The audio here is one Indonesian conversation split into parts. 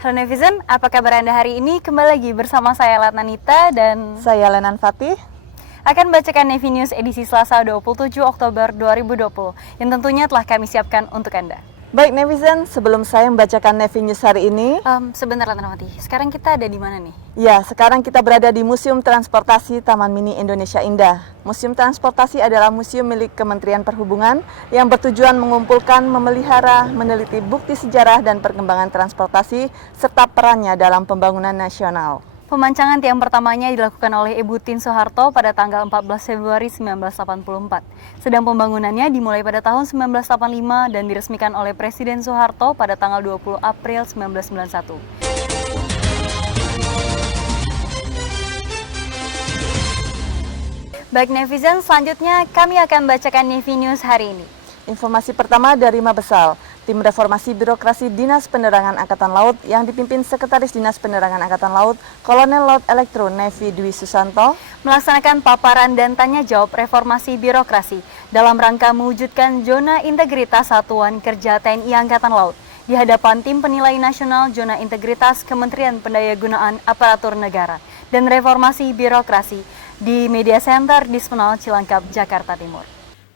Halo Nevizen, apa kabar Anda hari ini? Kembali lagi bersama saya Latna Nita dan saya Lenan Fatih akan bacakan Nevi News edisi Selasa 27 Oktober 2020 yang tentunya telah kami siapkan untuk Anda. Baik Nevizen, sebelum saya membacakan Nevi News hari ini, sebentar Latna Fatih, sekarang kita ada di mana nih? Ya, sekarang kita berada di Museum Transportasi Taman Mini Indonesia Indah. Museum Transportasi adalah museum milik Kementerian Perhubungan yang bertujuan mengumpulkan, memelihara, meneliti bukti sejarah dan perkembangan transportasi serta perannya dalam pembangunan nasional. Pemancangan tiang pertamanya dilakukan oleh Ibu Tien Soeharto pada tanggal 14 Februari 1984. Sedang pembangunannya dimulai pada tahun 1985 dan diresmikan oleh Presiden Soeharto pada tanggal 20 April 1991. Baik Nevizen, selanjutnya kami akan bacakan Nevi News hari ini. Informasi pertama dari Mabesal, Tim Reformasi Birokrasi Dinas Penerangan Angkatan Laut yang dipimpin Sekretaris Dinas Penerangan Angkatan Laut, Kolonel Laut Elektro Nevi Dwi Susanto, melaksanakan paparan dan tanya jawab reformasi birokrasi dalam rangka mewujudkan zona integritas Satuan Kerja TNI Angkatan Laut di hadapan Tim Penilai Nasional Zona Integritas Kementerian Pendayagunaan Aparatur Negara dan Reformasi Birokrasi di Media Center Dispenal Cilangkap, Jakarta Timur.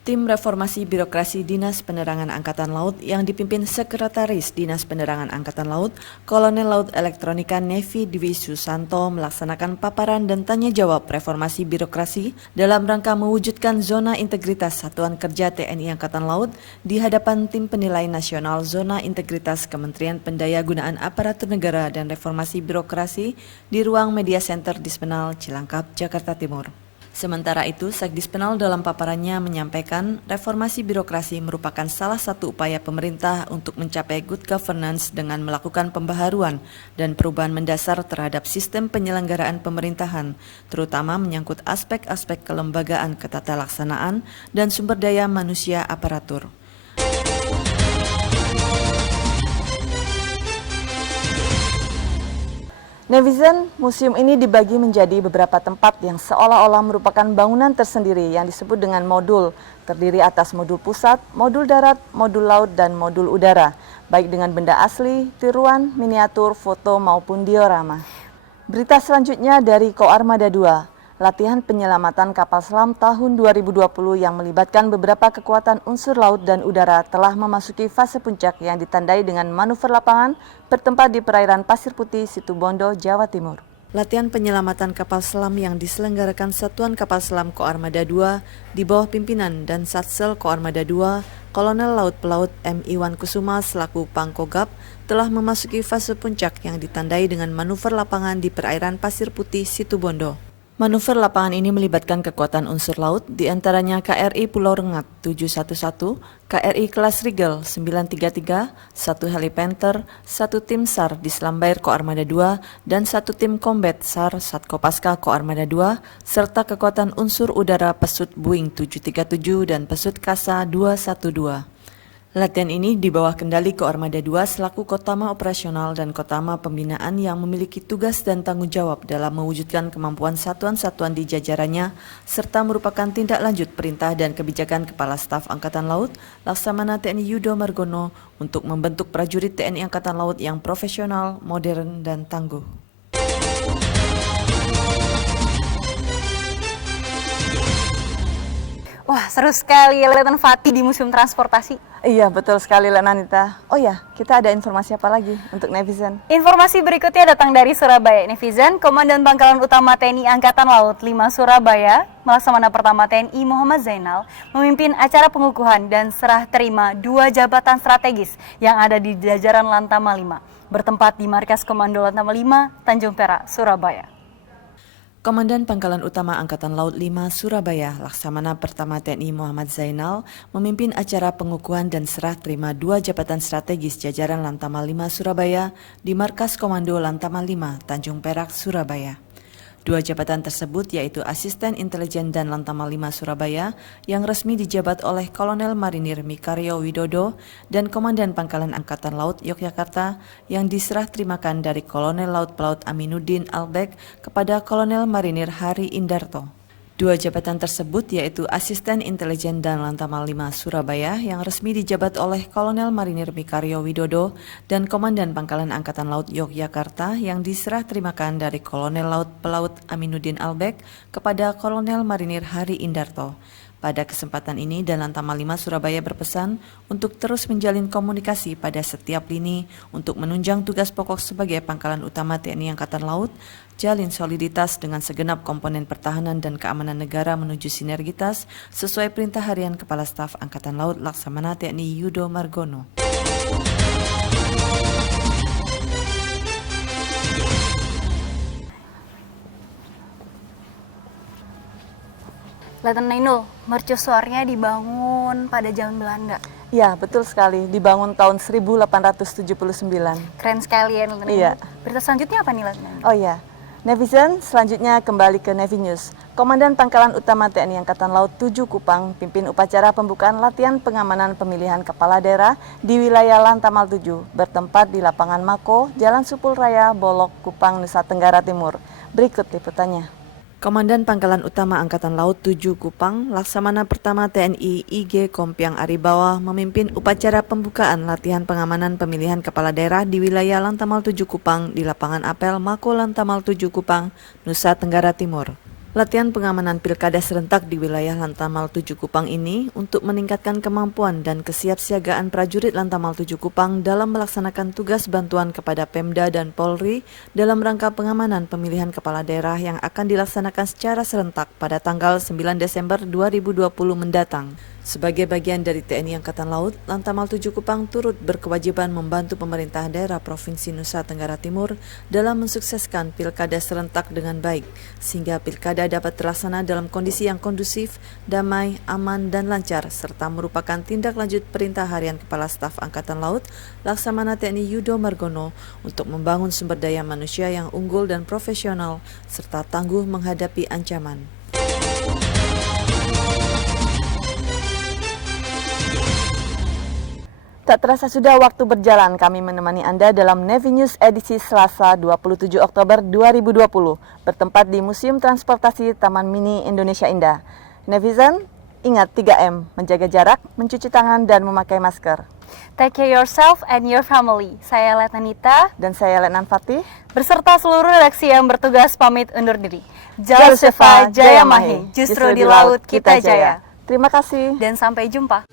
Tim Reformasi Birokrasi Dinas Penerangan Angkatan Laut yang dipimpin Sekretaris Dinas Penerangan Angkatan Laut, Kolonel Laut Elektronika Nevi Dwi Susanto melaksanakan paparan dan tanya jawab reformasi birokrasi dalam rangka mewujudkan zona integritas Satuan Kerja TNI Angkatan Laut di hadapan Tim Penilai Nasional Zona Integritas Kementerian Pendayagunaan Aparatur Negara dan Reformasi Birokrasi di ruang Media Center Dispenal Cilangkap, Jakarta Timur. Sementara itu, Sekdispenal dalam paparannya menyampaikan reformasi birokrasi merupakan salah satu upaya pemerintah untuk mencapai good governance dengan melakukan pembaharuan dan perubahan mendasar terhadap sistem penyelenggaraan pemerintahan, terutama menyangkut aspek-aspek kelembagaan ketatalaksanaan dan sumber daya manusia aparatur. Nevizen, museum ini dibagi menjadi beberapa tempat yang seolah-olah merupakan bangunan tersendiri yang disebut dengan modul, terdiri atas modul pusat, modul darat, modul laut, dan modul udara, baik dengan benda asli, tiruan, miniatur, foto, maupun diorama. Berita selanjutnya dari Koarmada 2. Latihan penyelamatan kapal selam tahun 2020 yang melibatkan beberapa kekuatan unsur laut dan udara telah memasuki fase puncak yang ditandai dengan manuver lapangan bertempat di perairan Pasir Putih, Situbondo, Jawa Timur. Latihan penyelamatan kapal selam yang diselenggarakan Satuan Kapal Selam Koarmada 2 di bawah pimpinan dan Satsel Koarmada 2, Kolonel Laut Pelaut M. Iwan Kusuma selaku Pangkogap telah memasuki fase puncak yang ditandai dengan manuver lapangan di perairan Pasir Putih, Situbondo. Manuver lapangan ini melibatkan kekuatan unsur laut, diantaranya KRI Pulau Rengat 711, KRI Kelas Rigel 933, 1 Helipenter, 1 tim SAR di Selambair Koarmada 2, dan 1 tim Combat SAR Satkopaska Koarmada 2, serta kekuatan unsur udara Pesut Boeing 737 dan Pesut Kasa 212. Latihan ini di bawah kendali Koarmada 2 selaku Kotama Operasional dan Kotama Pembinaan yang memiliki tugas dan tanggung jawab dalam mewujudkan kemampuan satuan-satuan di jajarannya, serta merupakan tindak lanjut perintah dan kebijakan Kepala Staf Angkatan Laut, Laksamana TNI Yudo Margono untuk membentuk prajurit TNI Angkatan Laut yang profesional, modern, dan tangguh. Wah, seru sekali ya Letan Fatih di Museum Transportasi. Iya, betul sekali Lenanita. Oh ya, kita ada informasi apa lagi untuk Nevizen? Informasi berikutnya datang dari Surabaya. Nevizen, Komandan Pangkalan Utama TNI Angkatan Laut 5 Surabaya, Laksamana Pertama TNI Muhammad Zainal, memimpin acara pengukuhan dan serah terima 2 jabatan strategis yang ada di jajaran Lantama 5, bertempat di Markas Komando Lantama 5, Tanjung Perak, Surabaya. Komandan Pangkalan Utama Angkatan Laut 5 Surabaya, Laksamana Pertama TNI Muhammad Zainal, memimpin acara pengukuhan dan serah terima 2 jabatan strategis jajaran Lantama 5 Surabaya di Markas Komando Lantama 5, Tanjung Perak, Surabaya. 2 jabatan tersebut yaitu Asisten Intelijen dan Lantama 5 Surabaya yang resmi dijabat oleh Kolonel Marinir Mikaryo Widodo dan Komandan Pangkalan Angkatan Laut Yogyakarta yang diserah terimakan dari Kolonel Laut Pelaut Aminuddin Albek kepada Kolonel Marinir Hari Indarto. Dua jabatan tersebut yaitu Asisten Intelijen dan Lantamal 5 Surabaya yang resmi dijabat oleh Kolonel Marinir Mikario Widodo dan Komandan Pangkalan Angkatan Laut Yogyakarta yang diserah terimakan dari Kolonel Laut Pelaut Aminuddin Albek kepada Kolonel Marinir Hari Indarto. Pada kesempatan ini, Dan Lantamal 5 Surabaya berpesan untuk terus menjalin komunikasi pada setiap lini untuk menunjang tugas pokok sebagai pangkalan utama TNI Angkatan Laut, jalin soliditas dengan segenap komponen pertahanan dan keamanan negara menuju sinergitas sesuai perintah harian Kepala Staf Angkatan Laut Laksamana TNI Yudo Margono. Letnan Nainul, mercusuarnya dibangun pada zaman Belanda. Ya, betul sekali. Dibangun tahun 1879. Keren sekali ya, Letnan Nainul. Iya. Berita selanjutnya apa nih, Letnan Nainul? Oh ya, Nevizen selanjutnya kembali ke Navy News. Komandan Pangkalan Utama TNI Angkatan Laut 7 Kupang pimpin upacara pembukaan latihan pengamanan pemilihan kepala daerah di wilayah Lantamal 7 bertempat di lapangan Mako, Jalan Supul Raya, Bolok, Kupang, Nusa Tenggara Timur. Berikut liputannya. Komandan Pangkalan Utama Angkatan Laut 7 Kupang, Laksamana Pertama TNI IG Kompiang Aribawa memimpin upacara pembukaan latihan pengamanan pemilihan kepala daerah di wilayah Lantamal 7 Kupang di lapangan apel Mako Lantamal 7 Kupang, Nusa Tenggara Timur. Latihan pengamanan pilkada serentak di wilayah Lantamal 7 Kupang ini untuk meningkatkan kemampuan dan kesiapsiagaan prajurit Lantamal 7 Kupang dalam melaksanakan tugas bantuan kepada Pemda dan Polri dalam rangka pengamanan pemilihan kepala daerah yang akan dilaksanakan secara serentak pada tanggal 9 Desember 2020 mendatang. Sebagai bagian dari TNI Angkatan Laut, Lantamal 7 Kupang turut berkewajiban membantu pemerintah daerah Provinsi Nusa Tenggara Timur dalam mensukseskan pilkada serentak dengan baik, sehingga pilkada dapat terlaksana dalam kondisi yang kondusif, damai, aman, dan lancar, serta merupakan tindak lanjut perintah harian Kepala Staf Angkatan Laut, Laksamana TNI Yudo Margono, untuk membangun sumber daya manusia yang unggul dan profesional, serta tangguh menghadapi ancaman. Tak terasa sudah waktu berjalan, kami menemani Anda dalam Navy News edisi Selasa 27 Oktober 2020, bertempat di Museum Transportasi Taman Mini Indonesia Indah. Nevizen, ingat 3M, menjaga jarak, mencuci tangan, dan memakai masker. Take care yourself and your family. Saya Letnan Nita. Dan saya Letnan Fatih. Beserta seluruh redaksi yang bertugas pamit undur diri. Jalsefa Jaya Mahe, justru di laut kita jaya. Terima kasih. Dan sampai jumpa.